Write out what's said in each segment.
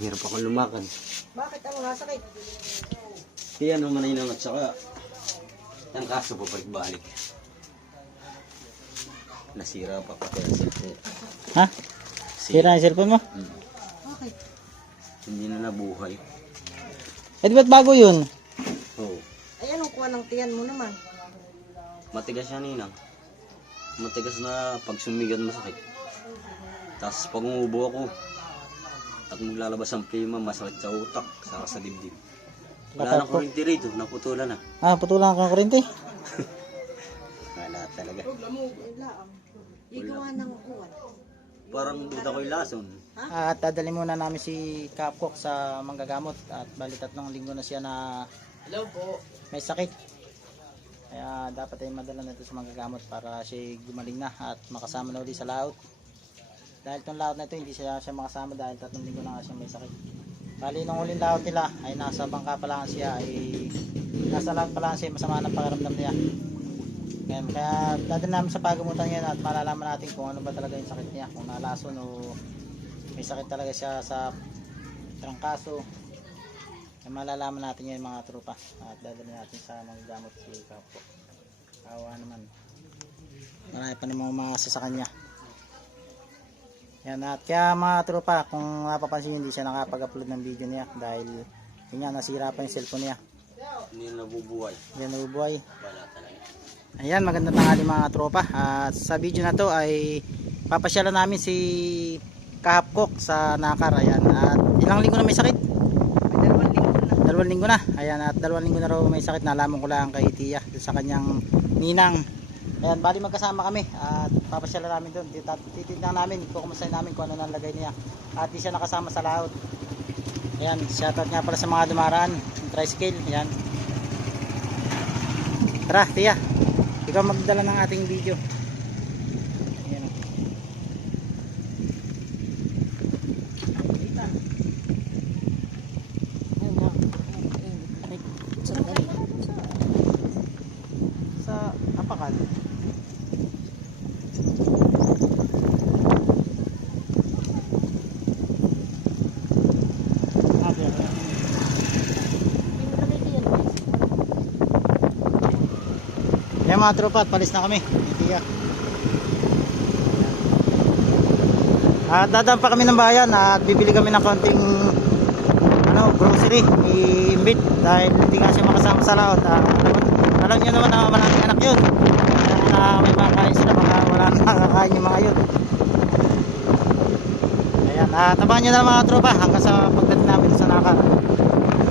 Hirap ako lumakad. Bakit ano nasakit? Kaya ano man at saka ang kaso po balik Nasira pa pati ang cellphone. Ha? Sira yung cellphone mo? Hmm. Bakit? Hindi na nabuhay. Eh di ba't bago yun? Oo. Ay anong kuha ng tiyan mo naman? Matigas siya ninang. Matigas na pag sumigat masakit. Tapos pag umubo ako, at maglalabas ang plima, masakit sa utak, saka sa dibdib. Wala nang kurinti rito, naputulan na. Ah, putulan ka ng kurente. Wala talaga. Igawa ng kuha. Parang duda ko'y lason. At dadali muna namin si Kapkok sa manggagamot at bali tatlong linggo na siya na Hello po. may sakit. Kaya dapat ay madala na ito sa manggagamot para siya gumaling na at makasama na ulit sa laot. Dahil itong laot na ito hindi siya, siya makasama dahil tatlong linggo na nga siya may sakit. Bali nung huling laot nila ay nasa bangka pa lang siya ay nasa laot pa lang siya masama ng pakiramdam niya. Kaya, kaya dadali namin sa pagamutan ngayon at malalaman natin kung ano ba talaga yung sakit niya. Kung nalason o may sakit talaga siya sa trangkaso. Kaya malalaman natin yan mga tropa. At dadali natin sa mga gamot si Kapo. Awa naman. Marami pa namang umasa sa kanya. Yan at kaya mga tropa, kung napapansin hindi siya nakapag-upload ng video niya dahil yun nga, nasira pa yung cellphone niya. Hindi na nabubuhay. Yan nabubuhay. Wala talaga. Ayan, magandang tanghali mga tropa. At sa video na to ay papasyalan namin si Kahapkok sa Nakar. Ayan, at ilang linggo na may sakit? Dalawang linggo na. Dalawang linggo na. Ayan, at dalawang linggo na raw may sakit. Nalaman ko lang kay Tia sa kanyang ninang. Ayan, bali magkasama kami at papasyalan namin doon. Tit- Titignan namin, kukumustahin namin kung ano nalagay niya. At di siya nakasama sa laot. Ayan, shoutout nga pala sa mga dumaraan. Tricycle, ayan. Tara, Tia. Ikaw magdala ng ating video. Ayan. Ay, sandali. Sa apakan. Ah, okay, okay. Yan mga tropa at palis na kami. Itiga. At dadaan pa kami ng bayan at bibili kami ng konting ano, grocery ni Imbit dahil hindi nga makasama sa laot. Ah, alam, alam niyo naman na maraming anak yun. Na may makakain sila baka wala na nakakain yung mga yun. Ayan, at abangan nyo na mga tropa hanggang sa pagdating namin sa Nakar.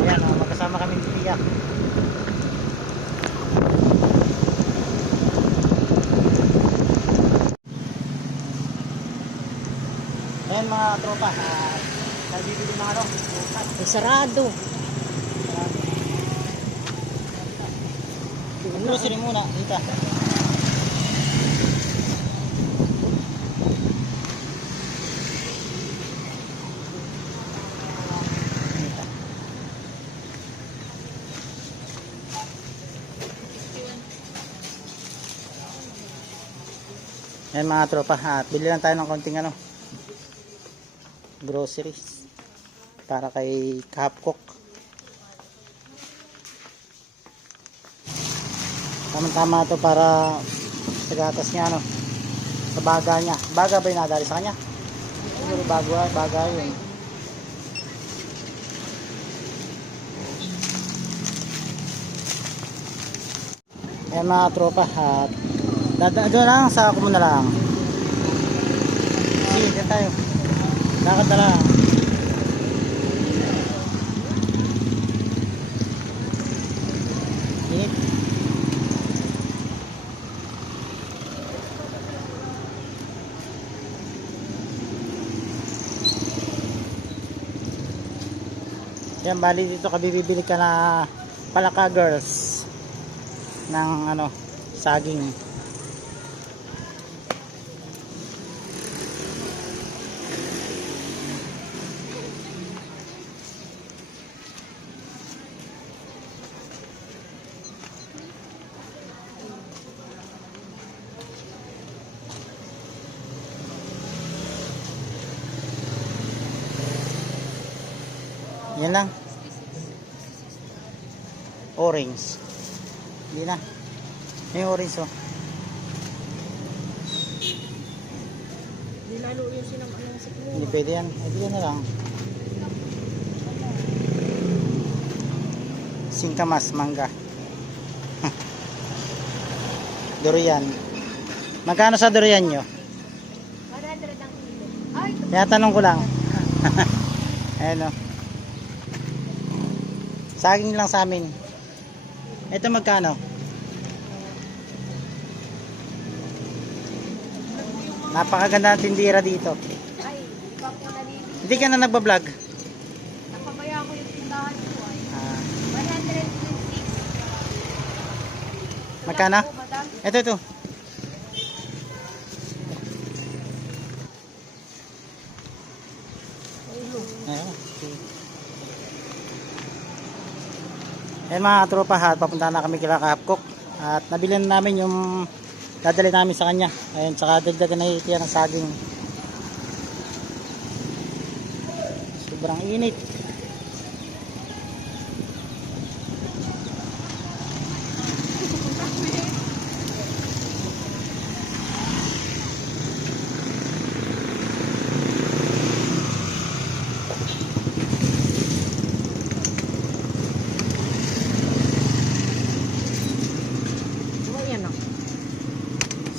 Ayan, ah, magkasama kami ni Tia. Ayan mga tropa, uh, nagbibili ng ano. Sarado. Grocery muna, dito. Ayan mga tropa, at bili lang tayo ng konting ano, groceries para kay Kapkok. Tamang tama to para sa gatas niya ano, sa baga niya. Baga ba yung nadali sa kanya? Siguro bago, baga yun. Ayan mga tropa at dada doon lang sa ako muna lang. Sige, tayo. Lakad na lang. Init. Yan, bali dito ka bibili ka na palaka girls ng ano, saging. Pwede yan. Hindi yan na lang. Singkamas, mangga. durian. Magkano sa durian nyo? Kaya tanong ko lang. Ayan o. Saging lang sa amin. Ito magkano? Napakaganda ng tindira dito. Ay, di pa po nalilito. Hindi ka na nagbablog? Napabaya ko yung tindahan ko ay. Ah, 126. magkano? Po, madam. Ito, ito. Ayan. mga tropa ha, papunta na kami kila Kapkok at nabili na namin yung dadali namin sa kanya. Ayun, tsaka dagdagan na itiyan ng saging. Sobrang init. Diba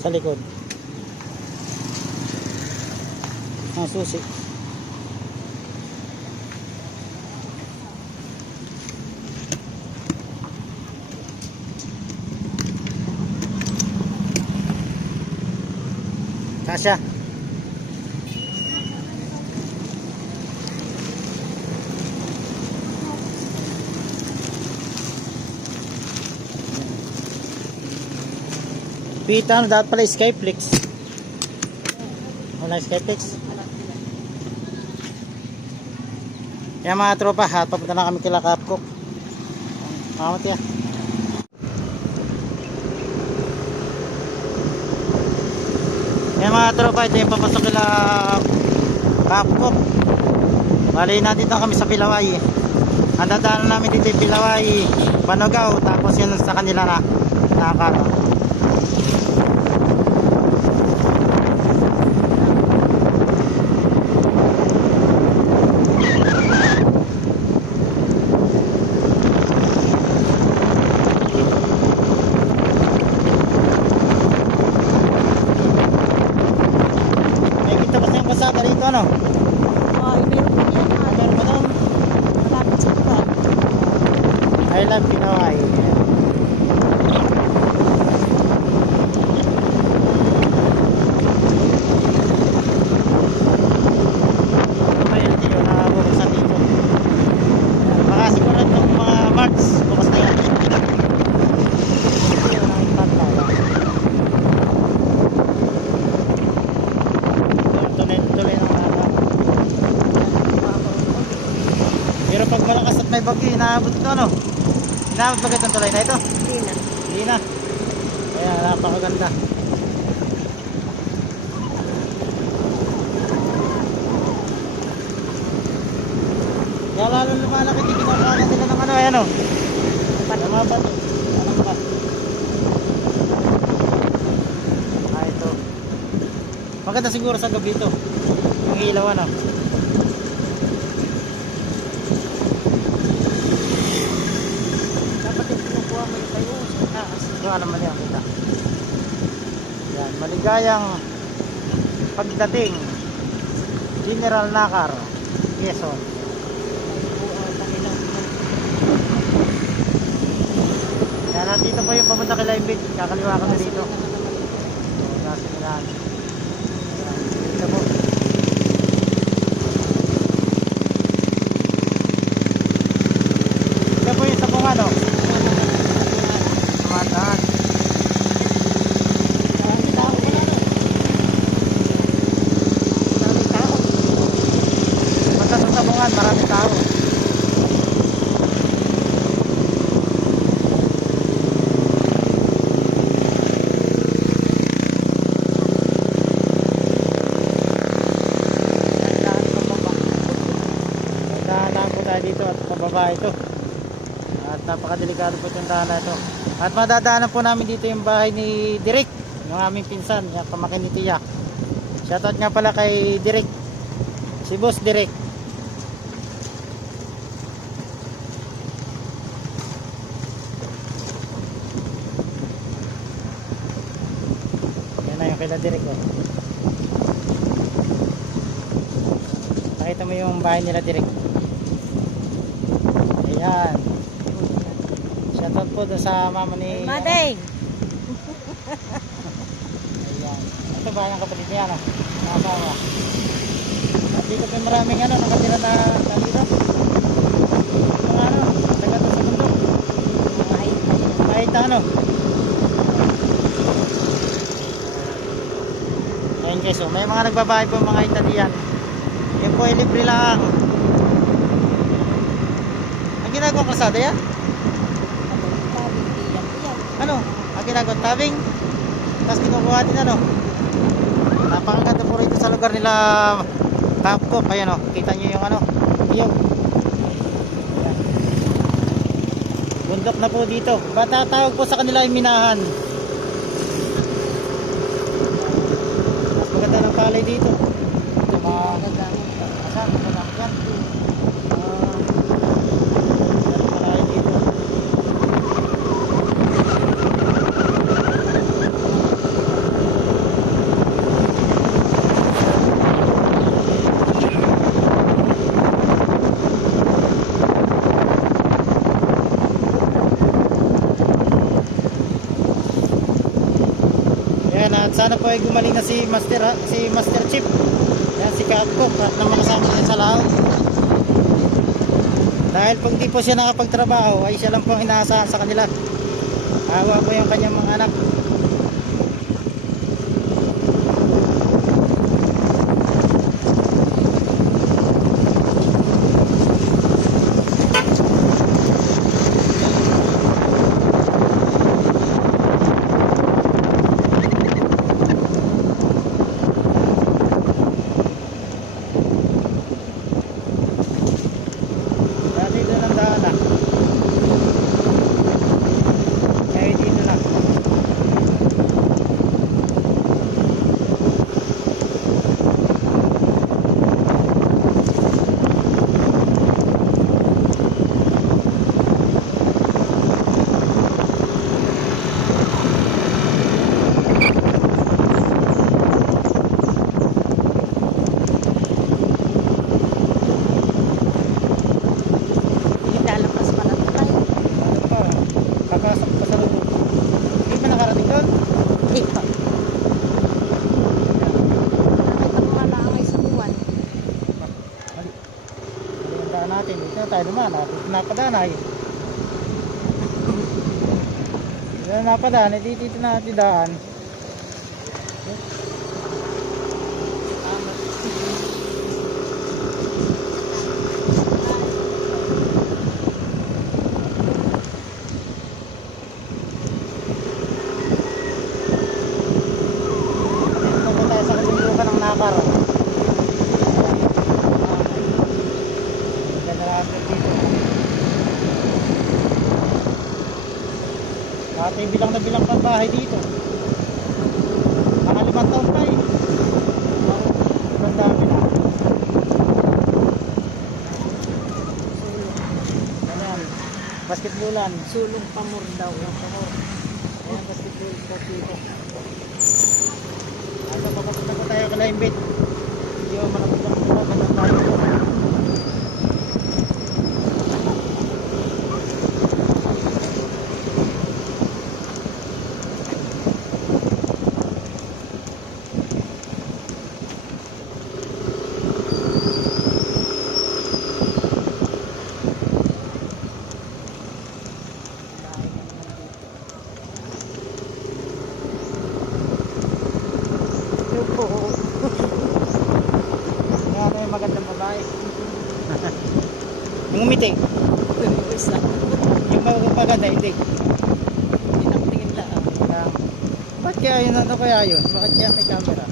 sa likod. Ang susi. Pita, ano dapat pala Skyflix? Wala Skyflix? Kaya mga tropa, ha, papunta na kami kila Kapkok. Mamat ya. Kaya mga tropa, ito yung papasok kila Kapkok. Bali natin dito kami sa Pilaway. Ang dadaanan namin dito yung Pilaway, Banogaw, tapos yun sa kanila na nakakaro. May kita pa siyang basada rito ano? Ay, meron pa yan ay. Meron ba doon? Malapit sa kuha. I love Pinoy. May LTO na bubuksan dito. Baka siguro itong mga March, bukas na yan. LTO ng Pantala. Tuloy-tuloy ng araw. Pero pag malakas at may bagyo, inaabot ito ano? Inaabot ba itong tulay na ito? Hindi na. Hindi na. Kaya napakaganda. Kaya lalo lumalaki, hindi kinakanan nila ng ano, ayan o. Lumaban. Ano pa? Ah, ito. Maganda siguro sa gabi ito. Ang ilaw ano. Dapat yung kinukuha mo yung tayo sa alam mo niya kita. Yan, maligayang pagdating General Nakar, Quezon. Yan, nandito po yung papunta kay Live Beach. Kakaliwa kami dito. Nasa Milan. Yan, dito po. Ito po yung sa kung ano. Matahan. Marami tao wala na. Marami tao. Basta sa sabungan, marami tao. Dahan po tayo dito pababa ito. At napakadelikado po itong daan na ito. At madadaanan po namin dito yung bahay ni Direk, yung aming pinsan, yung pamakin ni Tia. Shoutout nga pala kay Direk, si Boss Direk. Yan na yung kila Direk. Oh. Nakita mo yung bahay nila Direk. Ayan. Shoutout po doon sa mama ni... Maday! Ayan. Ito ba yung kapatid niya, no? Nakasama. At dito pa maraming ano, nakatira na kanila. Mga ano, taga sa bundok. Kahit ano. Ayun guys, oh, may mga nagbabahay po mga Italian. Yan po ay libre lang. Ang ginagawang kalsada yan? Ano? Ang ginagawang tabing? Tapos kinukuha din ano? Napakaganda po rito sa lugar nila Tapco. Ayan o, kita nyo yung ano? Yung. Bundok na po dito. Bata tawag po sa kanila ay minahan. Mas maganda ng palay dito. Ito mga Magagamit. Asan? Magagamit yan. Ah, ganun palay dito. Yan at sana po ay gumaling na si Master si Master Chief. Yan si Kapko at naman kasama niya sa laot. Dahil pag di po siya nakapagtrabaho ay siya lang po ang inaasahan sa kanila. Awa po yung kanyang mga anak. Dati doon ang daan ah. Kaya dito lang. Lalapas pa lang tayo. Ano pa? Papasok pa sa loob. Hindi ba nakarating doon? Hindi pa. Nakita ko nga naangay sa buwan. Mali. Mali ang daan natin. Dito na tayo dumaan. ah. Dito napadanay. Dito na napadaan. eh, Dito, dito na natin daan. Dito po tayo sa kabundukan ng Nakar. oh. Ganda na natin dito. Dati bilang na bilang pang bahay dito. Limang taon pa eh. Ang dami na. Ayan. Basketballan. Sulong pamor daw. kaya yun? Bakit kaya may camera? Ah.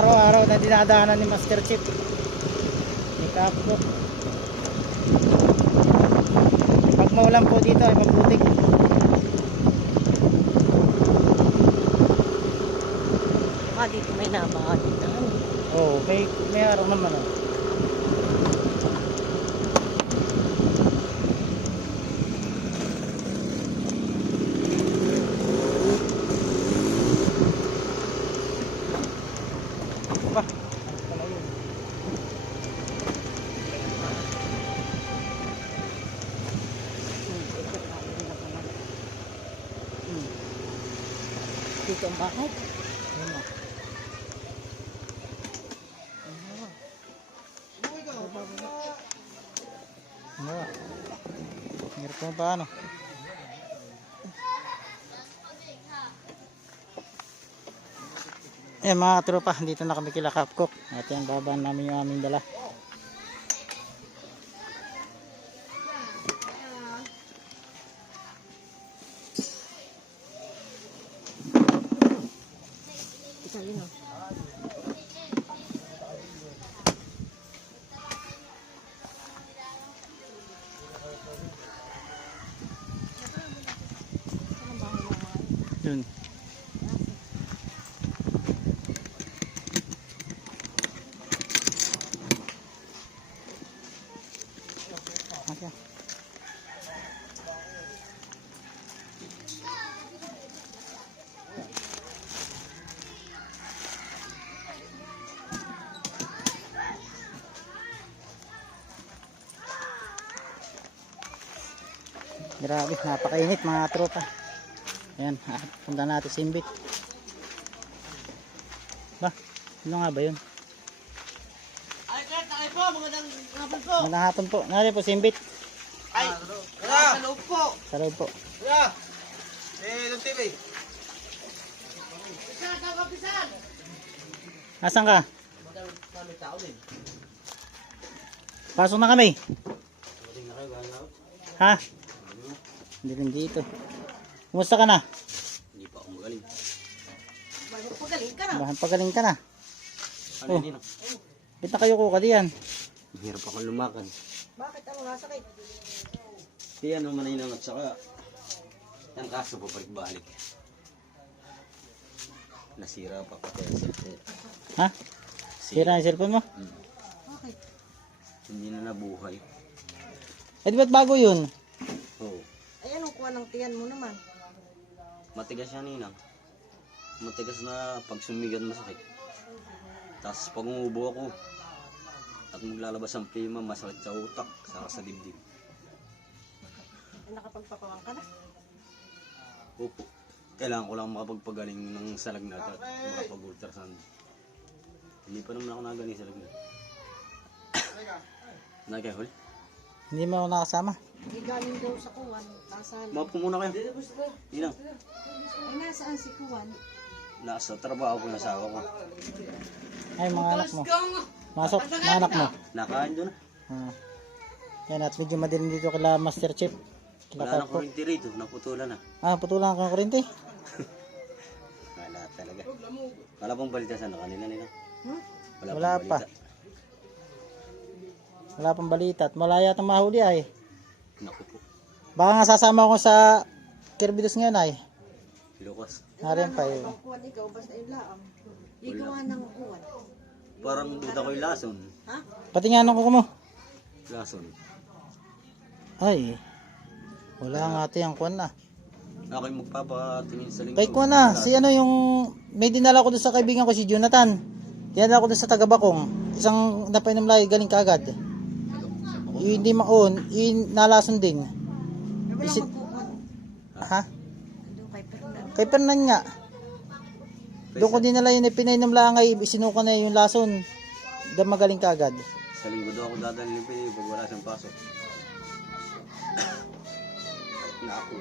araw-araw na dinadaanan ni Master Chief. Ni Kapok pag maulan po dito ay mabutik Ah, dito may nabahan dito. Ano? Oo, oh, may, may araw naman. Oh. Ba, ano pala yun? Hmm, ito, ano na pala. Hmm. Dito ang bahay. Ayun na. Ano ba? Hirap mo pa ano? Eh mga tropa, dito na kami kila Kapkok. Ito yung babaan namin yung aming dala. Grabe, napakainit mga tropa. Ayan, ah, punta natin simbit. Ba, ano nga ba yun? Ay, Kurt, takay po, magandang hapon po. Magandang hapon po. Nari po simbit. Ay, sa loob po. Sa loob po. Kuya, eh, ng TV. Pisan, tawag pisan. Asan ka? Kami tao din. Pasok na kami. Ha? Hindi rin dito. Kumusta ka na? Hindi pa ako magaling. Bago pagaling ka na. Bahan pagaling ka na. Ano Oh. yun? Bit na kayo kuka diyan. Mahirap ako lumakan. Bakit ano nasakit? Kaya ano maninang at saka ang kaso pa balik Nasira pa pati ang cellphone. Ha? Sira yung cellphone mo? Hmm. Bakit? Hindi na nabuhay. Eh di ba't bago yun? Kuha ng tiyan mo naman? Matigas siya ninang. Matigas na pag sumigat masakit. Tapos pag umubo ako at maglalabas ang plima, masakit sa utak, saka sa dibdib. Nakapagpapawang ka na? Opo. Kailangan ko lang makapagpagaling ng sa lagnat at makapag-ultrasound. Hindi pa naman ako nagaling sa lagnat. Nagkahol? Hindi mo ako nakasama. Hindi galing daw sa kuwan. Kasal. Mapo muna kayo. Ninang, Ay nasaan si kuwan? nasa trabaho ko yung asawa ko. Ay, mga anak mo. Masok, mga anak mo. Nakain doon. Ah. Yan at medyo madilim dito kila Master Chip. Kila Wala Kapko. kurinti rito. Naputulan na. Ah, putulan ka ng kuryente. Wala talaga. Wala pong balita sa kanila nila. Wala, Wala pa. balita. Wala pang balita at malaya itong mahuli ay. Naku po. Baka nga sasama ko sa Kirbidos ngayon ay. Lucas. Narin pa Wala yun. namang kuwan ikaw. Basta yung laam. Igawa ng kuwan. Parang duda ko yung lason. Ha? Pati nga nung kuko mo. Lason. Ay. Wala nga ate ang kuwan na. Ako yung magpapatingin sa lingkod. Kay kuwan na. Si ano yung may dinala ko doon sa kaibigan ko si Jonathan. Dinala ko doon sa Tagabakong. Isang napainom lagi galing kaagad. Yung hindi maon, yung nalason din. Isit-. Ha? Kay Pernan nga. Doon ko dinala yun, eh, pinainom lang ay isinuka na yung lason. Da magaling kaagad. Sa linggo daw ako dadalhin ni Pini pag wala siyang pasok. Naku.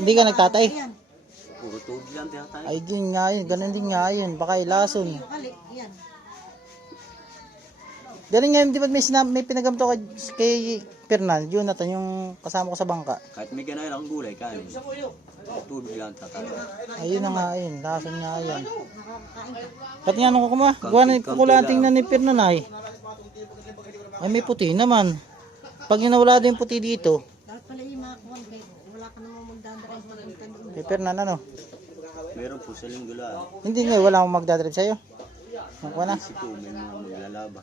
Hindi ka nagtatay? Puro tubig lang tiyatay. Ay din nga yun, ganun din nga yun. Baka ilason. Yung. Yan. Galing nga, di ba may, sinab- may pinagamto kay, kay Fernan, Jonathan, yung kasama ko sa bangka. Kahit may ganayan akong gulay, kanin. Tubig lang tatalo. Ayun na nga, ayun. Lason nga yan. Pati nga nung kukuma, gawa na kukula tingnan ni Fernan ay. Ay, may puti naman. Pag yun nawala din yung puti dito, Dapat pala yung mga kuwan. Wala ka namang magdadrive papunta doon. kay Fernan ano, Meron po sa linggo lang. hindi nga, wala akong magdadrive sa'yo. Ang kuha na. Po, may mga maglalaba.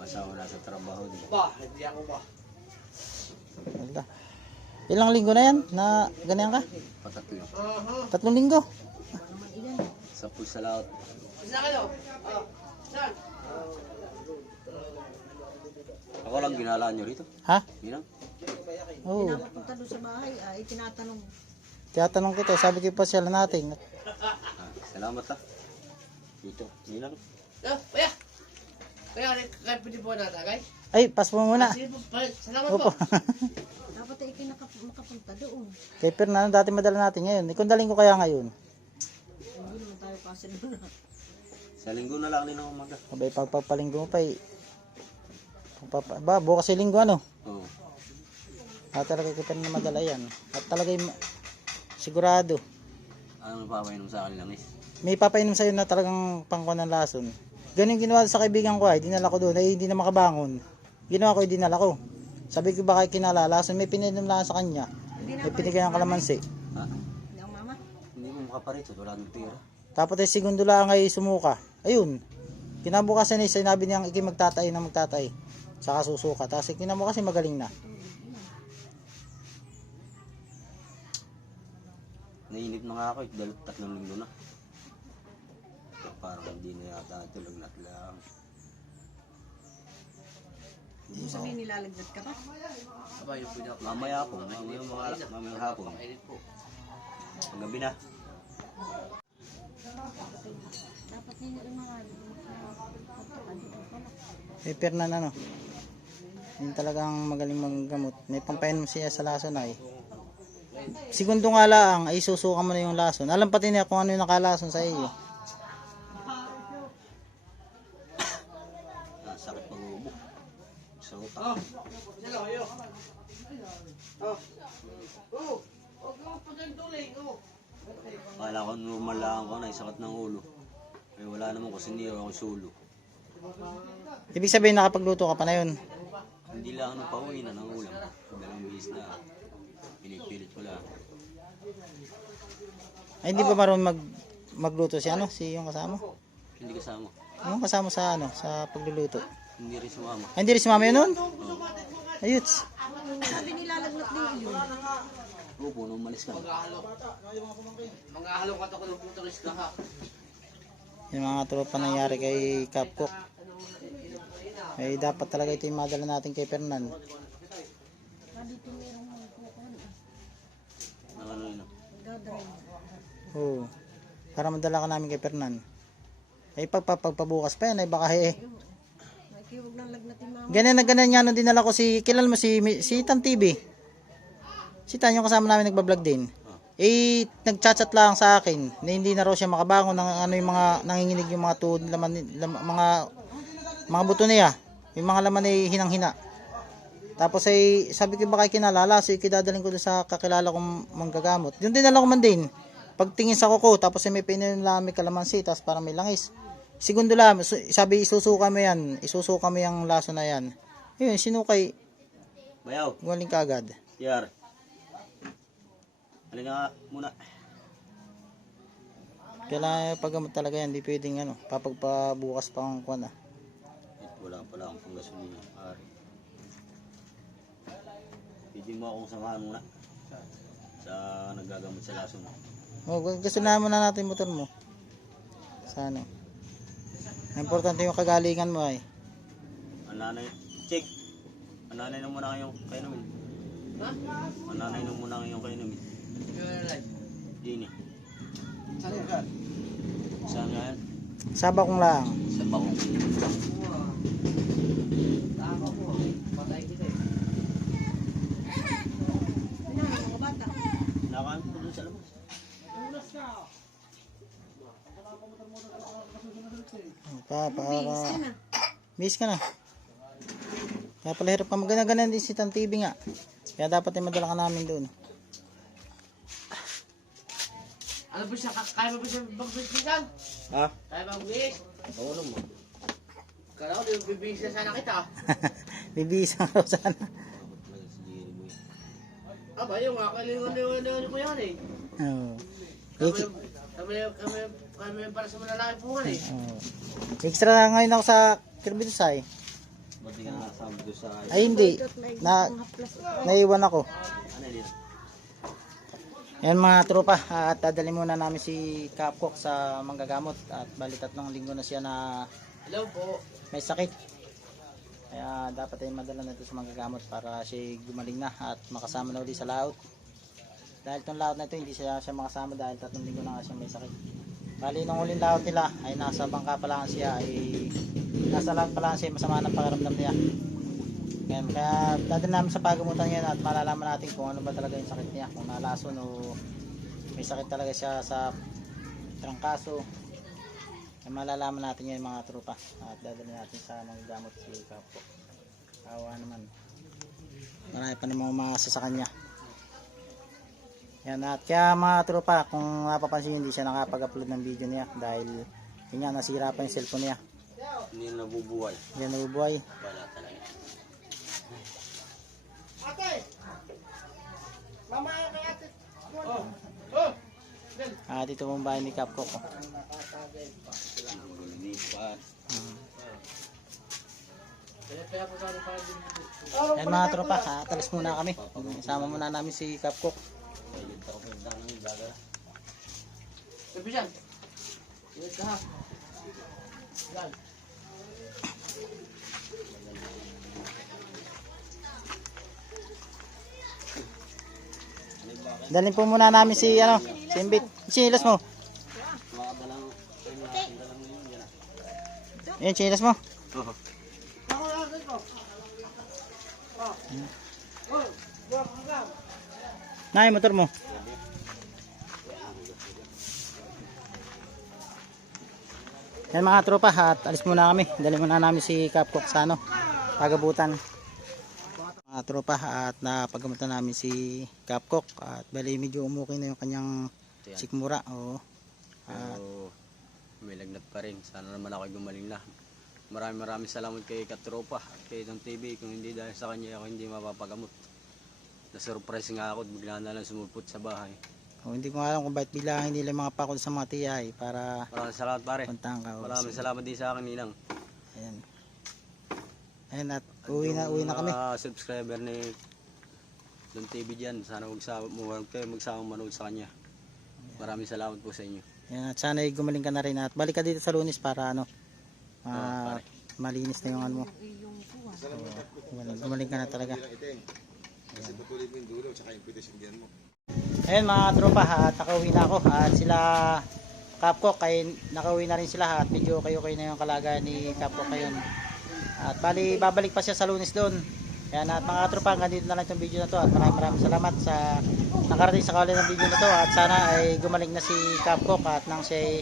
May asawa na sa trabaho din. Ba, hindi ako ba? Wala. Ilang linggo na yan na ganyan ka? Patatlo. Tatlong linggo. Sa po sa laot. Saan kayo? Ah, saan? Ako lang ginalaan nyo rito. Ha? Ginang. Oo. Pinapunta doon sa bahay, ay tinatanong, Tiyatanong kita, sabi ko pa sila natin. Ah, salamat ha. Dito. Ginang. Ah, Kaya, kaya kaya pwede po na tagay? Ay, pas mo muna. Sige po, pa- salamat Opo. po. dapat ay ikinaka- makapunta doon. Kay Fernando, dati madala natin ngayon. Ikong daling ko kaya ngayon. Hindi naman tayo kasi doon. Sa linggo na lang din ako mag Abay, pagpapalinggo mo pa eh. Pagpapa, ba, bukas yung linggo ano? Oo. Ah, talaga kay Fernando madala yan. At talaga yung sigurado. Ano papainom sa akin lang eh. May papainom sa'yo na talagang pangkuha ng lason. Ganun yung ginawa sa kaibigan ko ay, dinala ko doon, ay hindi na makabangon. Ginawa ko, ay dinala ko. Sabi ko baka kinala, lason may pinainom lang sa kanya. Hindi na May pinigyan ng kalamansi. Ha? Hindi ang mama. Hindi mo makaparito. Wala nang tira. Tapos ay segundo lang ay sumuka. Ayun. Kinabukasan ay sinabi niyang iki magtatay na magtatay. Saka susuka. Tapos kinabukasan magaling na. Nainip na nga ako. eh. Dal tatlong linggo na. Parang hindi na yata tulog na lang. Hindi mo sabihin nilalagdat ka pa. Aba, yung pwede ako. Mamaya po. Mamaya mga mamaya hapon. Kainit po. Paggabi na. Dapat doon pala. Eh, Fernan ano. Yun talagang magaling manggamot. May pampainom siya sa lason ay. Segundo nga lang ay susuka mo na yung lason. Alam pati niya kung ano yung nakalason sa iyo. Sakit pag ubo. Sa utak. Oh, sino kayo? Oh. Oh, huwag mo pa dyan tuling. Oh. Kala ko normal lang ako na sakit ng ulo. Eh wala naman kasi hindi ako sulo. Ibig sabihin nakapagluto ka pa na yun. Hindi lang ano pauwi na ng ulam. Dalawang bihis na pinipilit ko lang. Ay hindi ba marunong mag magluto si ano, si yung kasama? Hindi kasama. Yung kasama sa ano, sa pagluluto. Hindi rin sumama. Ay, hindi rin si mama yun nun? Ayuts. Sabi nilalagnat din yun. Opo, nung umalis ka. Mag-ahalo. Mag-ahalo ka ako ng putang isda ha. Yung mga tropa nangyari kay Capcook. Eh, dapat talaga ito yung madala natin kay Fernan. Ano. Oo. Para madala ka namin kay Fernan. Eh, pagpapabukas pa yan, ay baka eh. Ganyan na ganyan nung dinala ko si, kilal mo si, si Tan TV. Si Tan, yung kasama namin nagbablog din. Eh, nagchat-chat lang sa akin na hindi na raw siya makabangon ng ano yung mga nanginginig yung mga tuhod, laman, lam- mga mga buto niya. Yung mga laman ay hinang-hina. Tapos ay sabi ko baka kinalala, so ikidadaling ko sa kakilala kong manggagamot. Yung dinala ko man din. Pagtingin sa kuko, tapos ay may may kalamansi, tapos parang may langis. Segundo lang, sabi isusuka mo yan, isusuka mo yung laso na yan. Yun, sinukay, Bayaw, galing ka agad. yar. Halika nga muna. Kailangan paggamot talaga yan, di pwedeng ano, papagpabukas pa ang kwan ah. Wala pala akong panggasolina. Ari. Pwede mo akong samahan muna. Sa nagagamot sa lason. Oh, gusto na muna natin motor mo. Sana. Ang importante yung kagalingan mo ay. Ang nanay, check. Ang nanay na muna kayong kainumin. Ha? Ang nanay na muna kayong kainumin. Dini. Saan ka? Saan nga yan? Saba kong lang. Sa bakong. Tama po. Patay kita eh. Ano, mga bata. Nakaan ko dun sa labas. Pa, para, Bilis ka na. Bis ka na. Kaya pala hirap ka magana-ganan din si Tan TV nga. Kaya dapat ay madala ka namin doon. Ano ba siya? Kaya mo ba siya magbibigyan? Ha? Kaya ba magbibigyan? Oo naman. Kala ko, di bibigyan na sana kita. Bibis ang raw sana. Aba, yung nga, kaliwan-liwan ko yan eh. Oo. Kami, kami, kami, kami para sa malalaki po eh. Oo. Extra na ngayon ako sa Kirbidusay. Ba't di ka nakasama doon sa... Ay hindi. Na, naiwan ako. Ano yun? Yan mga tropa, at dadali muna namin si Kapkok sa manggagamot at bali tatlong linggo na siya na Hello po. may sakit. Kaya dapat ay madala na ito sa manggagamot para siya gumaling na at makasama na ulit sa laot. Dahil itong laot na ito hindi siya, siya makasama dahil tatlong linggo na nga siya may sakit. Bali nung huling laot nila ay nasa bangka pa lang siya ay nasa laot pa lang siya masama ng pakiramdam niya. Kaya, kaya dadalhin namin sa pagamutan yan at malalaman natin kung ano ba talaga yung sakit niya. Kung nalason o may sakit talaga siya sa trangkaso. Kaya malalaman natin yan mga tropa. At dadalhin natin sa mga gamot si Kapo. Kawa naman. Marami pa namang umasa sa kanya. Yan at kaya mga tropa kung napapansin hindi siya nakapag-upload ng video niya dahil yun nasira pa yung cellphone niya. Hindi na nabubuhay. Yan nabubuhay. Wala talaga. Ate! Mama, kay ate. Oh! Oh! Ah, dito pong bahay ni Kapko ko. Lipat. Kaya po sana para din dito. Yan mga tropa, atalis muna kami. Isama muna namin si Kapko. Kailit ako ganda ng gagara. Sabi. Ingat ka ha. Yan. Dalhin po muna namin si ano, si Imbit. Sinilas mo. Yan. Sinilas mo. Na. Nay, motor mo. Yan mga tropa, at alis muna kami. Dali muna namin si Kapkok sa ano, pagabutan. Mga tropa, at napagamutan namin si Kapkok. At bali medyo umukay na yung kanyang sikmura. Oo. At Pero may lagnat pa rin. Sana naman ako gumaling na. Maraming maraming salamat kay Katropa at kay Don TV. Kung hindi dahil sa kanya ako hindi mapapagamot. Na-surprise nga ako bigla na lang sumupot sa bahay. oh, hindi ko alam kung bakit bigla hindi lang mga pakol sa mga tiyay para Maraming salamat pare. puntahan ka. Maraming salamat din sa akin Ninang. Ayan. Ayan at uwi na, uwi na kami. Mga subscriber ni Don TV dyan. Sana huwag sa, huwag kayo magsawang manood sa kanya. Maraming salamat po sa inyo. Yan, at sana ay gumaling ka na rin at balik ka dito sa lunis para ano, ah, pare. malinis na yung ano mo. Kuwan. Gumaling, ka na talaga. Kasi patuloy mo yung dulo, tsaka yung pitis yung diyan mo. Ayun mga tropa, at nakauwi na ako at sila Kapkok ay nakauwi na rin sila at medyo kayo kayo na yung kalagayan ni Kapkok ngayon. At bali babalik pa siya sa lunis doon. Yan at mga tropa, hanggang dito na lang itong video na to at maraming maraming salamat sa nakarating sa kawalan ng video na to at sana ay gumaling na si Kapkok at nang siya ay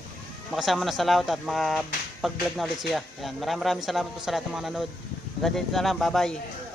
makasama na sa laut at makapag-vlog na ulit siya. Yan, maraming maraming salamat po sa lahat ng mga nanood. Hanggang dito na lang, bye bye.